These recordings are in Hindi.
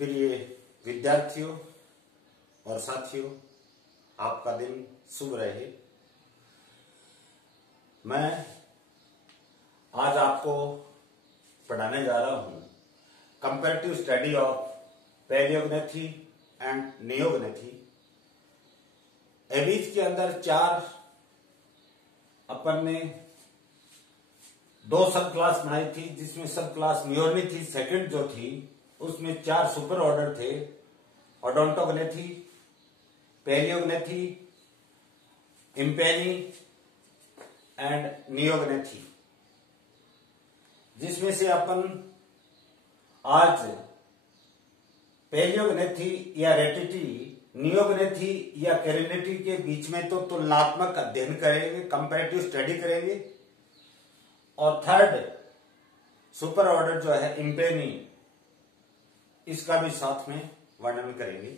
प्रिय विद्यार्थियों और साथियों, आपका दिन शुभ रहे। मैं आज आपको पढ़ाने जा रहा हूं comparative study of Palaeognathae and Neognathae. Aves के अंदर चार अपन ने दो सब क्लास बनाई थी, जिसमें सब क्लास नियोर्नी थी। सेकंड जो थी उसमें चार सुपर ऑर्डर थे: ओडोंटोग्नेथी, पैलियोग्नेथी, इम्पेनी एंड नियोग्नेथी, जिसमें से अपन आज पैलियोग्नेथी या रेटिटी, नियोग्नेथी या कैरिनेटी के बीच में तो तुलनात्मक अध्ययन करेंगे, कंपैरेटिव स्टडी करेंगे। और थर्ड सुपर ऑर्डर जो है इम्पेनी, इसका भी साथ में वर्णन करेंगे।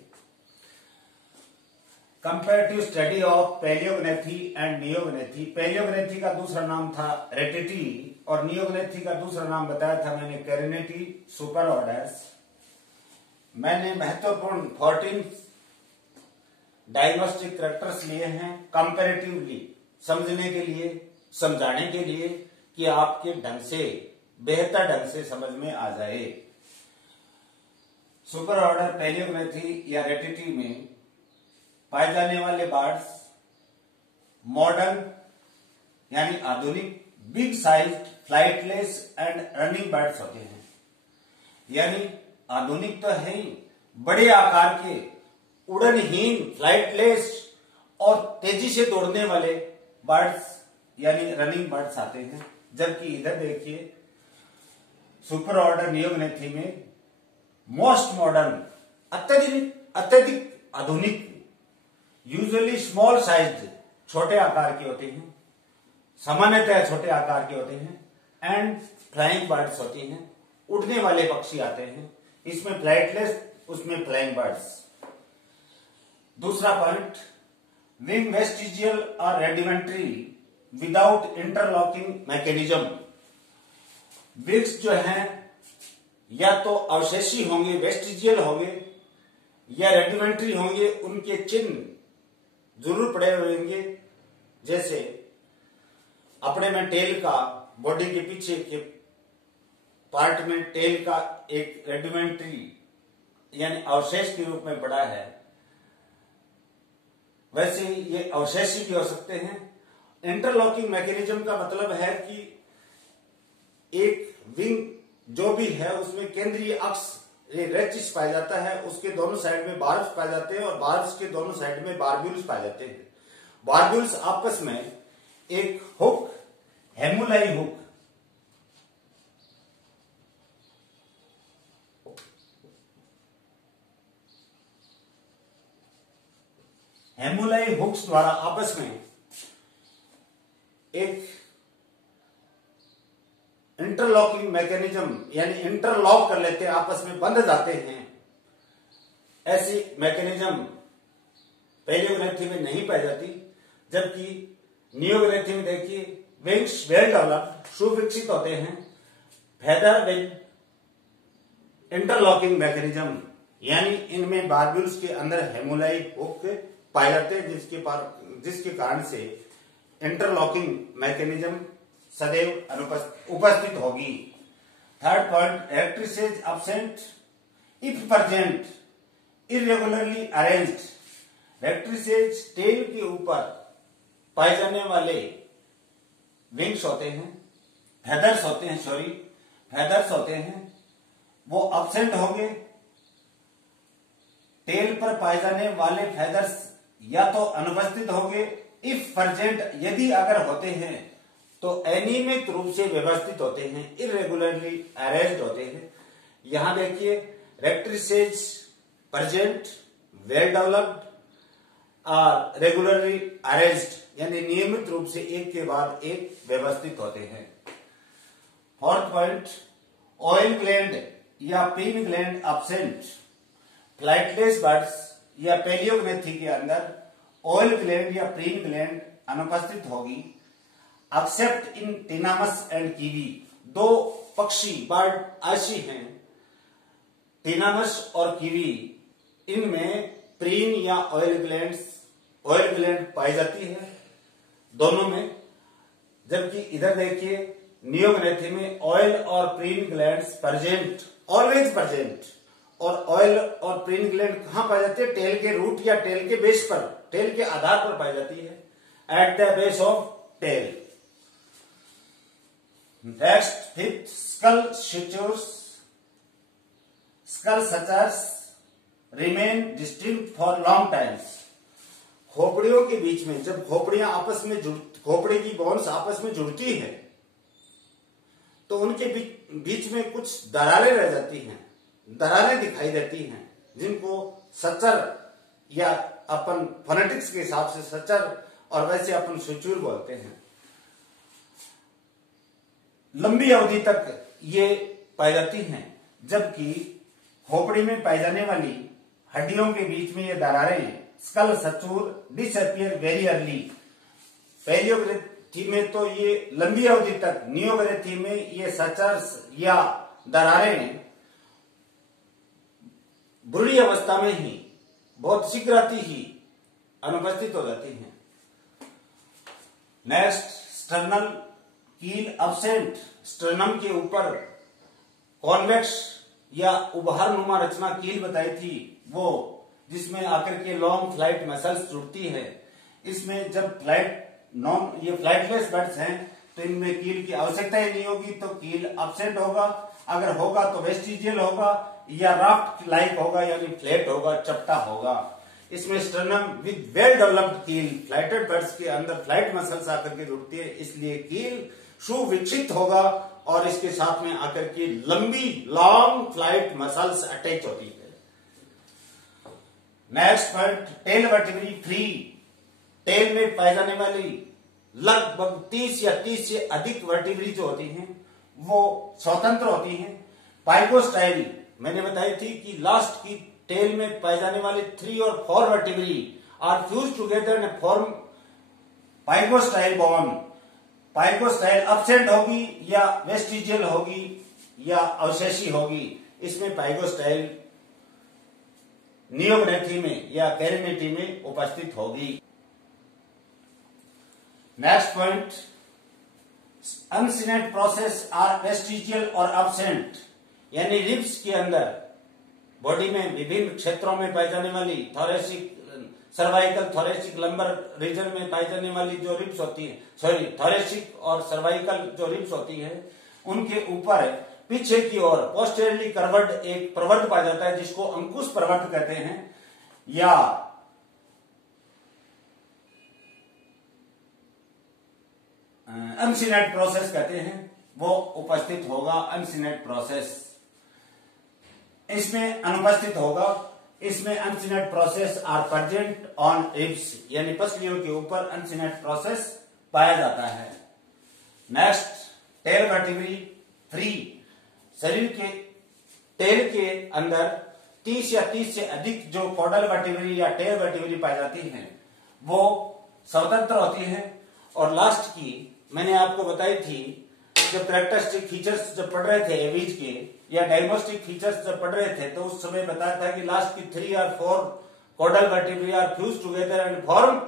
Comparative study of Palaeognathae and Neognathae. Palaeognathae का दूसरा नाम था रेटिटी और नियोग्नेथी का दूसरा नाम बताया था मैंने कैरिनेटी सुपर ऑर्डर्स। मैंने महत्वपूर्ण 14 डायग्नोस्टिक कैरेक्टर्स लिए हैं कंपैरेटिवली समझने के लिए, समझाने के लिए कि आपके ढंग से, बेहतर ढंग से समझ में आ जाए। सुपर ऑर्डर पैलियोग्नेथी या रेटिटी में पाए जाने वाले बर्ड्स मॉडर्न यानी आधुनिक, big size, flightless and running birds होते हैं। यानी आधुनिक तो है ही, बड़े आकार के, उड़नहीन, फ्लाइटलेस और तेजी से दौड़ने वाले बर्ड्स यानी रनिंग बर्ड्स आते हैं। जबकि इधर देखिए सुपर ऑर्डर नियोग्नेथी में मोस्ट मॉडर्न, अत्यधिक आधुनिक, यूजुअली स्मॉल साइज, छोटे आकार के होते हैं, सामान्यतः छोटे आकार के होते हैं। एंड फ्लाइंग बर्ड्स होती हैं, उड़ने वाले पक्षी आते हैं। इसमें फ्लाइटलेस, उसमें फ्लाइंग बर्ड्स। दूसरा पॉइंट, विंग वेस्टिजियल और रेडिमेंट्री विदाउट इंटरलॉकिंग मैकेनिज्म। विंग्स जो हैं या तो अवशेषी होंगे, वेस्टिजियल होंगे, या रेडिमेंट्री होंगे, उनके चिन्ह जरूर पड़े हुए होंगे। जैसे अपने में टेल का, बॉडी के पीछे के पार्ट में टेल का एक रेडिमेंट्री यानी अवशेष के रूप में पड़ा है, वैसे ही ये अवशेषी भी हो सकते हैं। इंटरलॉकिंग मैकेनिज्म का मतलब है कि एक विंग जो भी है उसमें केंद्रीय अक्ष रेचिस पाया जाता है, उसके दोनों साइड में बार्ब्स पाए जाते हैं और बार्ब्स के दोनों साइड में बारब्यूल्स पाए जाते हैं। बारब्यूल्स आपस में एक हुक, हेमुलाई हुक, हेमुलाई हुक्स द्वारा आपस में एक इंटरलॉकिंग मैकेनिज्म यानी इंटरलॉक कर लेते हैं, आपस में बंध जाते हैं। ऐसी मैकेनिज्म पैलियोग्नेथी में नहीं पाई जाती। जबकि नियोग्नेथी में देखिए विंग्स वेल डेवलप्ड, सुविकसित होते हैं। फेदर विद इंटरलॉकिंग मैकेनिज्म यानी इनमें बारब्यूल्स के अंदर हेमुलाई हुक पाए जाते हैं, जिसके कारण से इंटरलॉकिंग मैकेनिज्म सदैव उपस्थित होगी। Third point, rectrices absent if present, irregularly arranged. Rectrices tail के ऊपर पाए जाने वाले विंग्स होते हैं, फेदर्स होते हैं, वो अब्सेंट होंगे। टेल पर पाए जाने वाले फेदर्स या तो अनुपस्थित होंगे, इफ प्रेजेंट यदि अगर होते हैं तो अनियमित रूप से व्यवस्थित होते हैं, इरेगुलरली अरेंज्ड होते हैं। यहां देखिए रेक्ट्रिसेज प्रेजेंट, वेल डेवलप्ड और रेगुलरली अरेंज्ड यानी नियमित रूप से एक के बाद एक व्यवस्थित होते हैं। फोर्थ पॉइंट, ऑयल ग्लैंड या पीन ग्लैंड अब्सेंट। फ्लाइटलेस बर्ड्स या पैलियोग्नेथी के अंदर ऑयल ग्लैंड या पीन ग्लैंड अनुपस्थित होगी। एक्सेप्ट इन टिनामस एंड कीवी, दो पक्षी बर्ड ऐसी हैं टिनामस और कीवी, इनमें प्रीन या ऑयल ग्लैंड पाई जाती है दोनों में। जबकि इधर देखिए नियोगनेथी में ऑयल और preen glands present, always present. और ऑयल और प्रीन ग्लैंड कहां पाई जाती है? टेल के रूट या टेल के बेस पर, टेल के आधार पर पाई जाती है, at the base of tail. Next, fifth, skull sutures remain distinct for long times. खोपड़ियों के बीच में जब खोपड़ियां आपस में खोपड़ी की बोन्स आपस में जुड़ती है तो उनके बीच में कुछ दरारें रह जाती हैं, दरारें दिखाई देती हैं, जिनको सचर या अपन फोनेटिक्स के हिसाब से सचर और वैसे अपन सुचूर बोलते हैं। लंबी अवधि तक ये पाई जाती हैं, जबकि खोपड़ी में पाई जाने वाली हड्डियों के बीच में ये दरारें स्कल सचूर डिसअपियर वेरी अर्ली। पैलियोग्रेथी में तो ये लंबी अवधि तक, नियोग्रेथी में ये सचर्स या दरारें बुरी अवस्था में ही, बहुत शीघ्रती ही अनुपस्थित हो जाती हैं। नेक्स्ट, स्टर्नल कील अब्सेंट। स्टर्नम के ऊपर कॉन्वेक्स या उभारनुमा रचना कील बताई थी, वो जिसमें आकर के लॉन्ग फ्लाइट मसल्स जुड़ती है। इसमें जब ये फ्लाइटलेस बर्ड्स हैं तो इनमें कील की आवश्यकता ही नहीं होगी, तो कील अब्सेंट होगा। अगर होगा तो वेस्टिजियल होगा या राफ्ट लाइक होगा, यानी फ्लैट होगा, चपटा होगा। इसमें स्टर्नम विद वेल डेवलप्ड कील, फ्लाइटेड बर्ड्स के अंदर फ्लाइट मसल्स आकर के जुड़ती है, इसलिए कील सुविकसित होगा और इसके साथ में आकर के लंबी लॉन्ग फ्लाइट मसल्स अटैच होती है। Next point, tail vertebrae free. Tail में पाई जाने वाली लगभग 30 या 30 से अधिक वर्टिब्री जो होती हैं वो स्वतंत्र होती हैं। पाइगोस्टाइल मैंने बताई थी कि लास्ट की टेल में पाई जाने वाली 3 और 4 vertebrae are fuse together and form pygostyle bone. Pygostyle absent होगी या वेस्टिजियल होगी या अवशेषी होगी। इसमें पाइगोस्टाइल नियोग्नेथी में या कैरिनेटी में उपस्थित होगी। Next point, uncinate process are vestigial और अब्सेंट, यानी रिब्स के अंदर बॉडी में विभिन्न क्षेत्रों में पाई जाने वाली thoracic, cervical, thoracic, lumbar region में पाई जाने वाली जो रिब्स होती है, थोरेसिक और सर्वाइकल जो रिब्स होती है, उनके ऊपर पीछे की ओर पोस्टेरियरली कर्वर्ड एक प्रवर्त पाया जाता है, जिसको अंकुश प्रवर्त कहते हैं या अनसिनेट प्रोसेस कहते हैं, वो उपस्थित होगा। अनसिनेट प्रोसेस इसमें अनुपस्थित होगा। इसमें uncinate process are present on ribs, यानी पसलियों के ऊपर अनसिनेट प्रोसेस पाया जाता है। Next, tail vertebrae free. शरीर के टेल के अंदर 30 या 30 से अधिक जो कॉडल वर्टिब्री या टेल वर्टिब्री पाई जाती हैं वो स्वतंत्र होती हैं। और लास्ट की मैंने आपको बताई थी, जब कैरेक्टरिस्टिक फीचर्स जब पढ़ रहे थे एवीज के या डायग्नोस्टिक फीचर्स जब पढ़ रहे थे, तो उस समय बताया था कि लास्ट की 3 और 4 caudal vertebrae are fuse together and form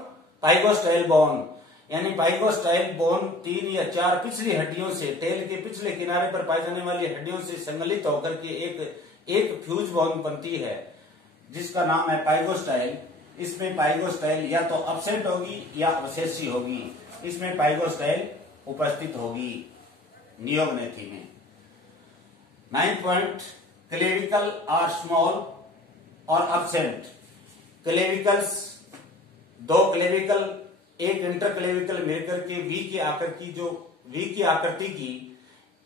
pygostyle bone, यानी पाइगोस्टाइल बोन 3 या 4 पिछली हड्डियों से, टेल के पिछले किनारे पर पाई जाने वाली हड्डियों से संगलित होकर के एक फ्यूज बोन बनती है, जिसका नाम है पाइगोस्टाइल। इसमें पाइगोस्टाइल या तो अब्सेंट होगी या अवशेषी होगी। इसमें पाइगोस्टाइल उपस्थित होगी नियोग्नेथी में। 9th point, clavicle are small और अब्सेंट। क्लेविकल्स, 2 क्लेविकल, एक इंटरक्लेविकल मिलकर के वी की आकृति की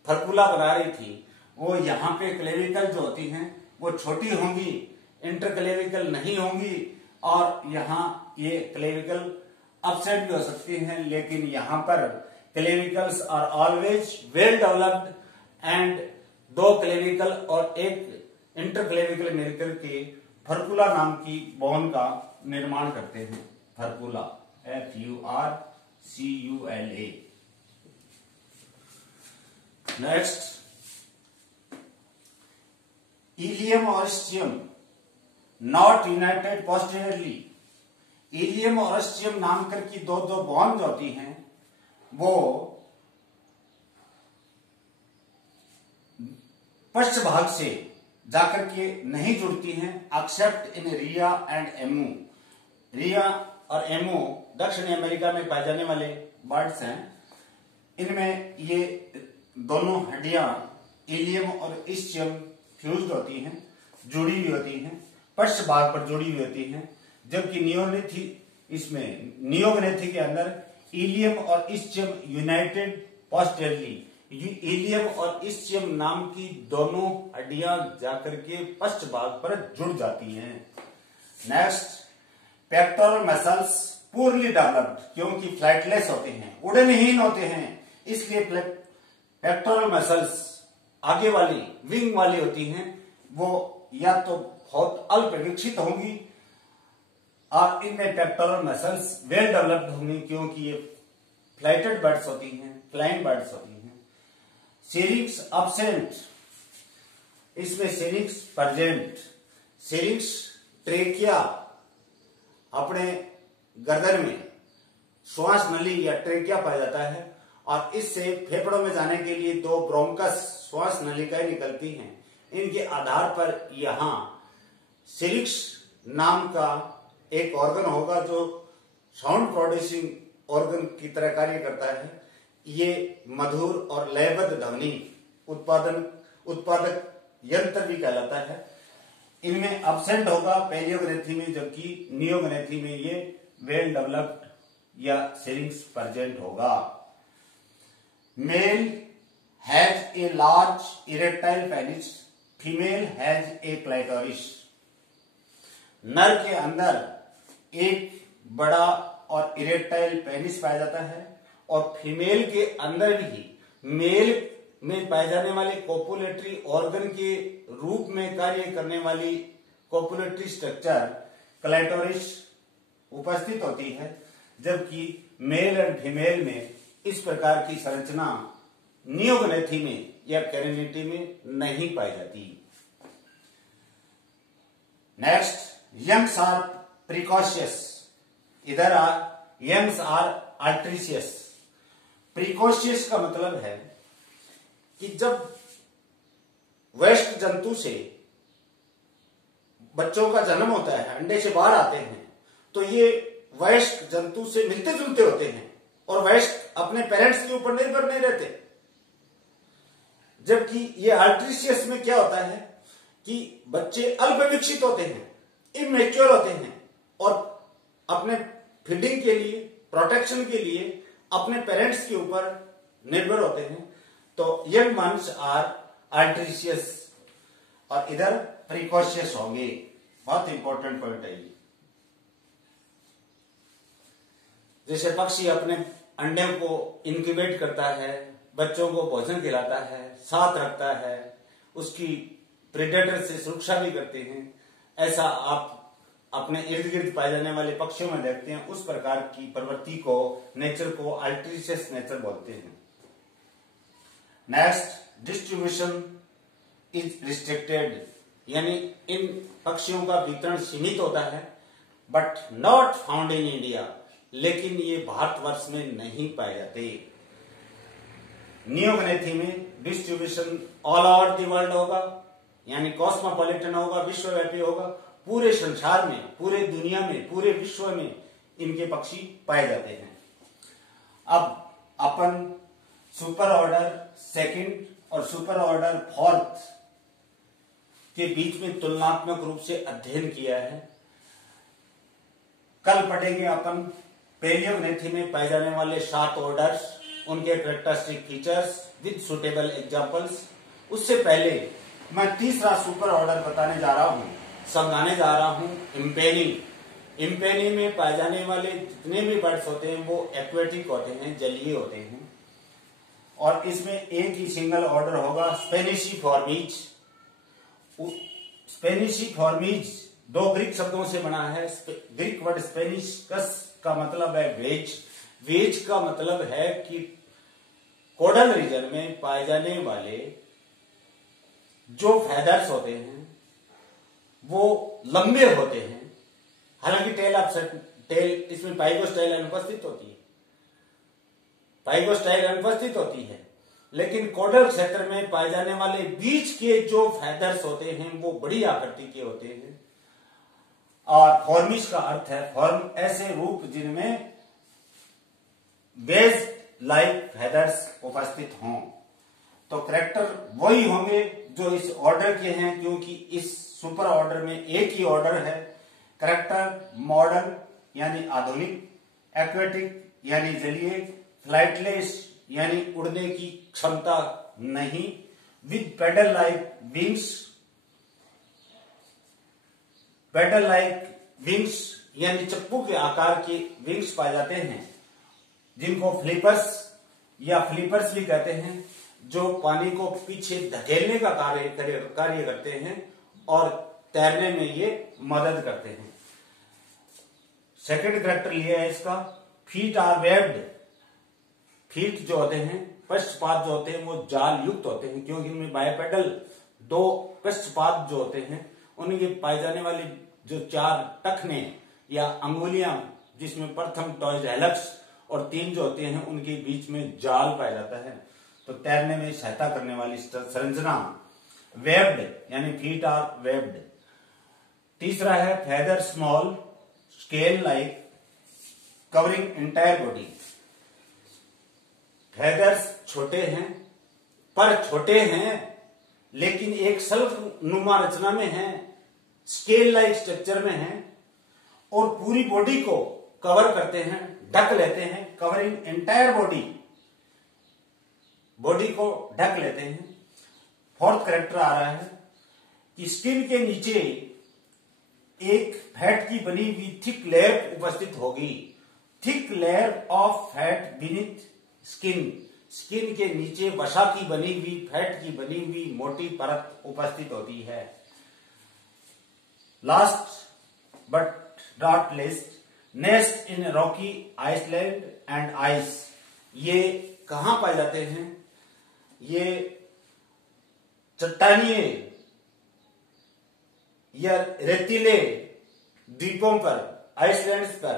फर्कुला बना रही थी, वो यहाँ पे क्लेविकल जो होती हैं वो छोटी होंगी, इंटरक्लेविकल नहीं होंगी, और यहाँ ये क्लेविकल अपसेट भी हो सकती हैं, लेकिन यहाँ पर clavicles are always well developed and 2 clavicle और एक इंटरक्लेविकल मिलकर के फर्कुला नाम की बोन का निर्माण करते हैं। फर्कुला, FURCULA। नेक्स्ट, इलियम और स्टियम नॉट यूनाइटेड पोस्टीरियरली। इलियम और स्टियम नाम कर की दो बॉन्ड होती हैं वो पश्च भाग से जाकर के नहीं जुड़ती हैं, except in rhea and emu. Rhea और एमू दक्षिण अमेरिका में पाए जाने वाले बर्ड्स हैं। इनमें ये दोनों हड्डियां इलियम और स्टियम फ्यूज्ड होती हैं, जुड़ी हुई होती हैं, पश्च भाग पर जुड़ी हुई होती हैं। जबकि नियोगनेथी के अंदर इलियम और स्टियम यूनाइटेड पोस्टीरियरली। इलियम और स्टियम नाम की दोनों हड्डियां जाकर के पश्च भाग पर जुड़ जाती हैं। Next, pectoral muscles purely developed, क्योंकि फ्लैटलेस होते हैं, उड़नहीन होते हैं, इसलिए पेक्टोरल मसल्स आगे वाली विंग वाली होती हैं, वो या तो बहुत अल्प विकसित होंगी और इनमें पेक्टोरल मसल्स वेल डेवलप्ड होंगी, क्योंकि ये फ्लाइटेड बर्ड्स होती हैं, फ्लाइंग बर्ड्स होती हैं। सिरिक्स अब्सेंट, इसमें सिरिक्स प्रेजेंट। सिरिक्स ट्रेकिया अपने गर्दन में श्वास नली या ट्रेकिया पाया जाता है और इससे फेफड़ों में जाने के लिए दो ब्रोंकस श्वास नलिकाएं निकलती हैं। इनके आधार पर यहां सिरिक्स नाम का एक ऑर्गन होगा जो साउंड प्रोड्यूसिंग ऑर्गन की तरह कार्य करता है। ये मधुर और लयबद्ध ध्वनि उत्पादक यंत्र भी कहलाता है। इनमें अब्सेंट होगा पेलियोग्नेथी में, जबकि नियोग्नेथी में ये वेल डेवलप्ड या सिरिक्स प्रेजेंट होगा। Male has a large erectile penis, female has a clitoris. नर के अंदर एक बड़ा और इरेक्टाइल पेनिस पाया जाता है और फीमेल के अंदर भी मेल में पाए जाने वाले कोपुलेटरी ऑर्गन के रूप में कार्य करने वाली कोपुलेटरी स्ट्रक्चर क्लाइटोरिस उपस्थित होती है, जबकि मेल एंड फीमेल में इस प्रकार की संरचना नियोगनेथी में या कैरिनिटी में नहीं पाई जाती। नेक्स्ट, यंग्स आर प्रिकॉशियस, इधर यंग्स आर अल्ट्रिशियस। प्रिकॉशियस का मतलब है कि जब वयस्क जंतु से बच्चों का जन्म होता है, अंडे से बाहर आते हैं, तो ये वयस्क जंतु से मिलते जुलते होते हैं और वयस्क अपने पेरेंट्स के ऊपर निर्भर नहीं रहते। जबकि ये अल्ट्रिशियस में क्या होता है कि बच्चे अल्प विकसित होते हैं, इमेच्योर होते हैं और अपने फीडिंग के लिए, प्रोटेक्शन के लिए अपने पेरेंट्स के ऊपर निर्भर होते हैं। तो यंग मंस आर अल्ट्रिशियस और इधर प्रिकॉशियस होंगे। बहुत इंपॉर्टेंट पॉइंट है ये। जैसे पक्षी अपने अंडे को इंक्यूबेट करता है, बच्चों को भोजन खिलाता है, साथ रखता है, उसकी प्रेडेटर से सुरक्षा भी करते हैं, ऐसा आप अपने इर्द गिर्द पाए जाने वाले पक्षियों में देखते हैं। उस प्रकार की प्रवृत्ति को, नेचर को अल्ट्रिशियस नेचर बोलते हैं। नेक्स्ट, डिस्ट्रीब्यूशन इज रिस्ट्रिक्टेड, यानी इन पक्षियों का वितरण सीमित होता है, but not found in India, लेकिन ये भारतवर्ष में नहीं पाए जाते। नियोगनेथी में distribution all over the world होगा, यानी कॉस्मोपॉलिटन होगा, विश्वव्यापी होगा। पूरे संसार में, पूरे दुनिया में, पूरे विश्व में इनके पक्षी पाए जाते हैं। अब अपन सुपर ऑर्डर सेकंड और सुपर ऑर्डर फोर्थ के बीच में तुलनात्मक रूप से अध्ययन किया है। कल पढ़ेंगे अपन पेलियोग्नेथी में पाए जाने वाले 7 ऑर्डर्स, उनके characteristic features with suitable examples. उससे पहले मैं तीसरा सुपर ऑर्डर बताने जा रहा हूं, समझाने जा रहा हूं इम्पेनी। इम्पेनी में पाए जाने वाले जितने भी बर्ड्स होते हैं वो एक्वेटिक होते हैं, जलीय होते हैं। और इसमें एक ही सिंगल ऑर्डर होगा स्पेनिशिफॉर्मीज। स्पेनिशिफॉर्मीज 2 ग्रीक शब्दों से बना है। ग्रीक वर्ड स्पेनिशकस का मतलब है वेज। वेज का मतलब है कि कोडल रीजन में पाए जाने वाले जो फेदर्स होते हैं वो लंबे होते हैं। हालांकि टेल इसमें पाइगोस्टाइल अनुपस्थित होती है, पाइगोस्टाइल अनुपस्थित होती है, लेकिन कोडल क्षेत्र में पाए जाने वाले बीच के जो फेदर्स होते हैं वो बड़ी आकृति के होते हैं। और फॉर्मिश का अर्थ है फॉर्म, ऐसे रूप जिनमें बेज लाइक फेदर्स उपस्थित हों। तो कैरेक्टर वही होंगे जो इस ऑर्डर के हैं, क्योंकि इस सुपर ऑर्डर में एक ही ऑर्डर है। कैरेक्टर मॉडर्न यानी आधुनिक, एक्वेटिक यानी जलीय, फ्लाइटलेस यानी उड़ने की क्षमता नहीं, with pedal like Winx, pedal like Winx यानी चप्पू के आकार के विंग्स पाए जाते हैं, जिनको फ्लिपर्स या फ्लिपर्स भी कहते हैं, जो पानी को पीछे धकेलने का कार्य करते हैं और तैरने में ये मदद करते हैं। सेकंड कैरेक्टर लिया है इसका, फीट आर वेब्ड। फीट जो होते हैं, पश्चपाद जो होते हैं, वो जाल युक्त होते हैं, क्योंकि इनमें बायपेडल दो पश्चपाद जो होते हैं उनके पाए जाने वाली जो 4 टखने या अंगुलियां, जिसमें प्रथम टॉयज हेलक्स और 3 जो होते हैं उनके बीच में जाल पाया जाता है, तो तैरने में सहायता करने वाली संरचना वेब्ड यानी फीट आर वेब्ड। तीसरा है feather small scale like covering entire body. Feathers छोटे हैं, पर छोटे हैं लेकिन एक सल्क नुमा रचना में हैं, स्केल लाइक स्ट्रक्चर में हैं और पूरी बॉडी को कवर करते हैं, ढक लेते हैं। कवरिंग एंटायर बॉडी, बॉडी को ढक लेते हैं। फोर्थ कैरेक्टर आ रहा है कि स्किन के नीचे एक फैट की बनी हुई थिक लेयर उपस्थित होगी। Thick layer of fat beneath skin, skin के नीचे वसा की बनी हुई, फैट की बनी हुई मोटी परत उपस्थित होती है। Last but not least, nest in rocky island and ice. ये कहां पाए जाते हैं? ये चट्टानीय या रेतीले द्वीपों पर, आइसलैंड्स पर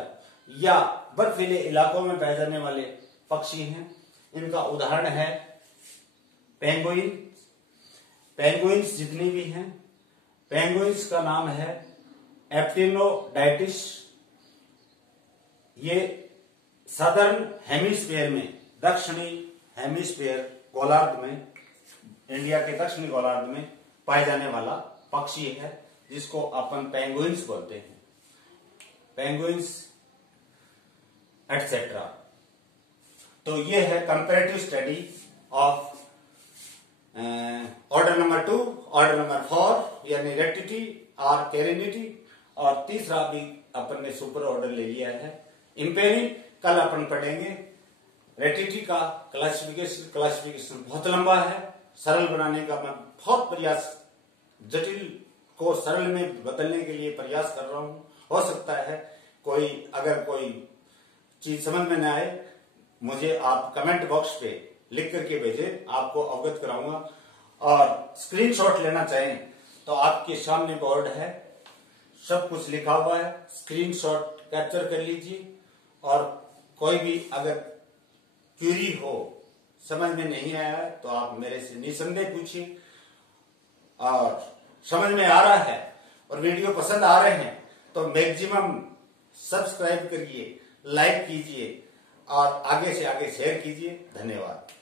या बर्फीले इलाकों में पाए जाने वाले पक्षी हैं। इनका उदाहरण है पेंगुइन। पेंगुइन्स जितनी भी हैं, पेंगुइन्स का नाम है एप्टिनोडाइटिस। ये सदर्न हेमिस्फीयर में, दक्षिणी हेमिस्फीयर गोलार्ध में, इंडिया के दक्षिणी गोलार्ध में पाए जाने वाला पक्षी है, जिसको अपन पेंगुइन्स बोलते हैं। Penguins etcetera. तो ये है comparative study of order number 2, order number 4 यानी रेटिटी और कैरिनिटी, और तीसरा भी अपन ने सुपर ऑर्डर ले लिया है इंपेरिंग। कल अपन पढ़ेंगे रेटिटी का क्लासिफिकेशन बहुत लंबा है, सरल बनाने का मैं बहुत प्रयास, जटिल को सरल में बदलने के लिए प्रयास कर रहा हूं। हो सकता है अगर कोई चीज समझ में न आए, मुझे आप कमेंट बॉक्स पे लिख करके भेजें, आपको अवगत कराऊंगा। और स्क्रीनशॉट लेना चाहें तो आपके सामने बोर्ड है, सब कुछ लिखा हुआ है, स्क्रीनशॉट कैप्चर कर लीजिए। और कोई भी अगर क्यूरी हो, समझ में नहीं आया तो आप मेरे से निसंदेह पूछिए। और समझ में आ रहा है और वीडियो पसंद आ रहे हैं तो मैक्सिमम सब्सक्राइब करिए, लाइक कीजिए और आगे से आगे शेयर कीजिए। धन्यवाद।